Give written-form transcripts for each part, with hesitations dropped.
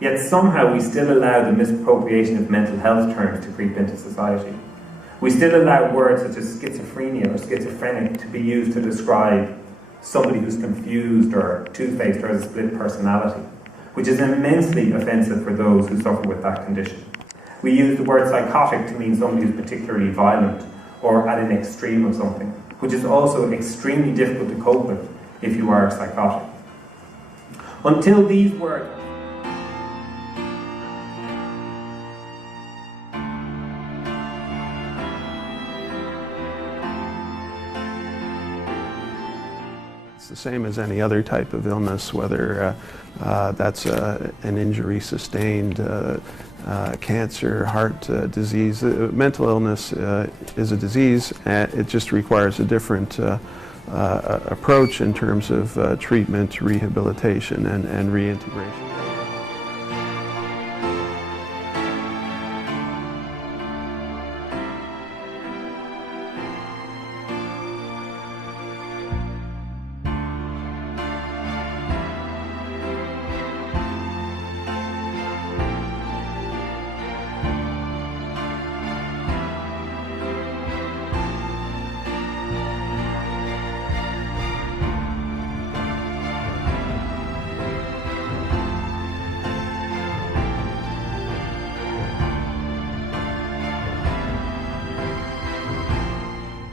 Yet somehow we still allow the misappropriation of mental health terms to creep into society. We still allow words such as schizophrenia or schizophrenic to be used to describe somebody who's confused or two-faced or has a split personality, which is immensely offensive for those who suffer with that condition. We use the word psychotic to mean somebody who's particularly violent or at an extreme of something, which is also extremely difficult to cope with if you are psychotic. Until these words It's the same as any other type of illness, whether that's an injury sustained, cancer, heart disease. Mental illness is a disease. It just requires a different approach in terms of treatment, rehabilitation, and reintegration.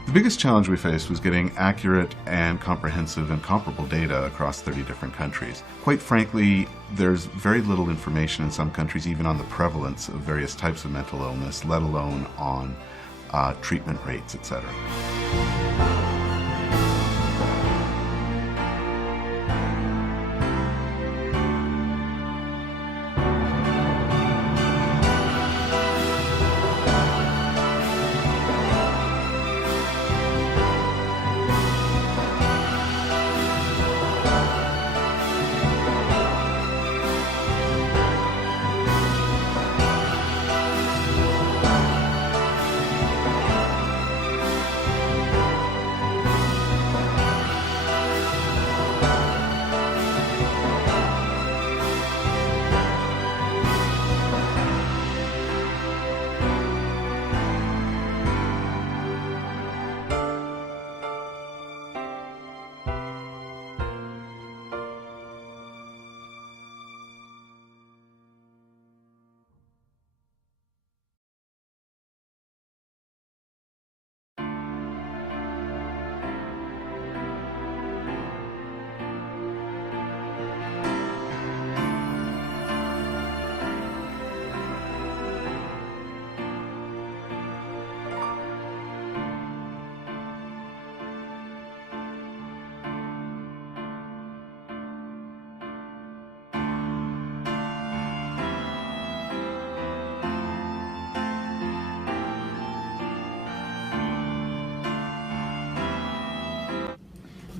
The biggest challenge we faced was getting accurate and comprehensive and comparable data across 30 different countries. Quite frankly, there's very little information in some countries even on the prevalence of various types of mental illness, let alone on treatment rates, etc.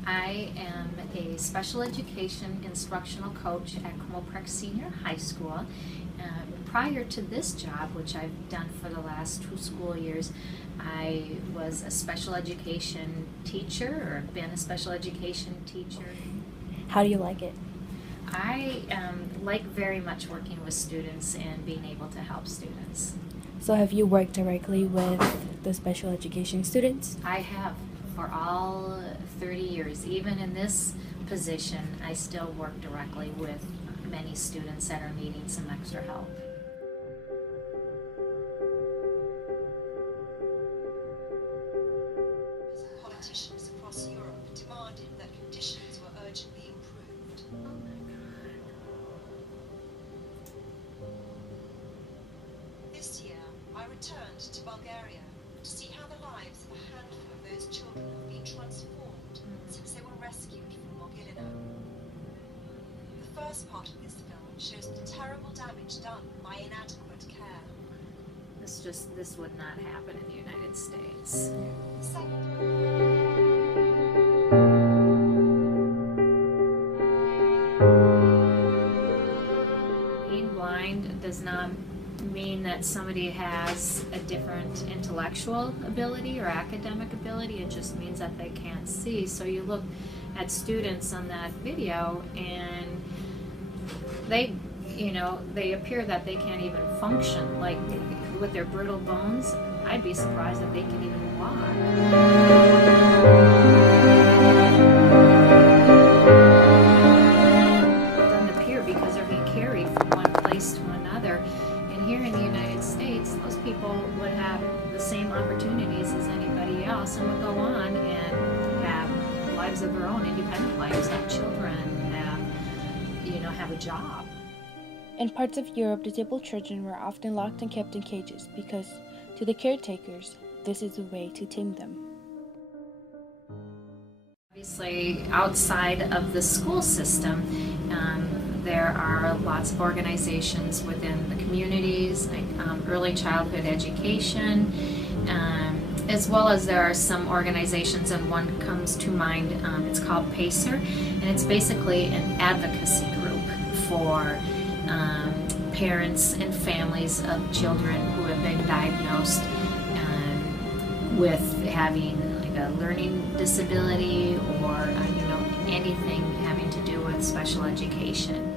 I am a special education instructional coach at Comolprec Senior High School. Prior to this job, which I've done for the last 2 school years, I was a special education teacher, or been a special education teacher. How do you like it? I like very much working with students and being able to help students. So have you worked directly with the special education students? I have for all 30 years. Even in this position, I still work directly with many students that are needing some extra help. Politicians across Europe demanded that conditions were urgently improved. This year, I returned to Bulgaria to see how the lives of a handful of those children have been transformed since they were rescued from Mogilino. The first part of this film shows the terrible damage done by inadequate care. This would not happen in the United States. Being blind does not mean that somebody has a different intellectual ability or academic ability. It just means that they can't see. So you look at students on that video and they you know, they appear that they can't even function, like with their brittle bones. I'd be surprised if they can even walk. It doesn't appear because they're being carried from one place to another. And here in the United States, those people would have the same opportunities as anybody else and would go on and have lives of their own, independent lives, have children, have a job. In parts of Europe, disabled children were often locked and kept in cages because, to the caretakers, this is a way to tame them. Obviously, outside of the school system, there are lots of organizations within the communities, like early childhood education, as well as there are some organizations, and one comes to mind, it's called PACER, and it's basically an advocacy group for parents and families of children who have been diagnosed with having like a learning disability or anything having to do with special education.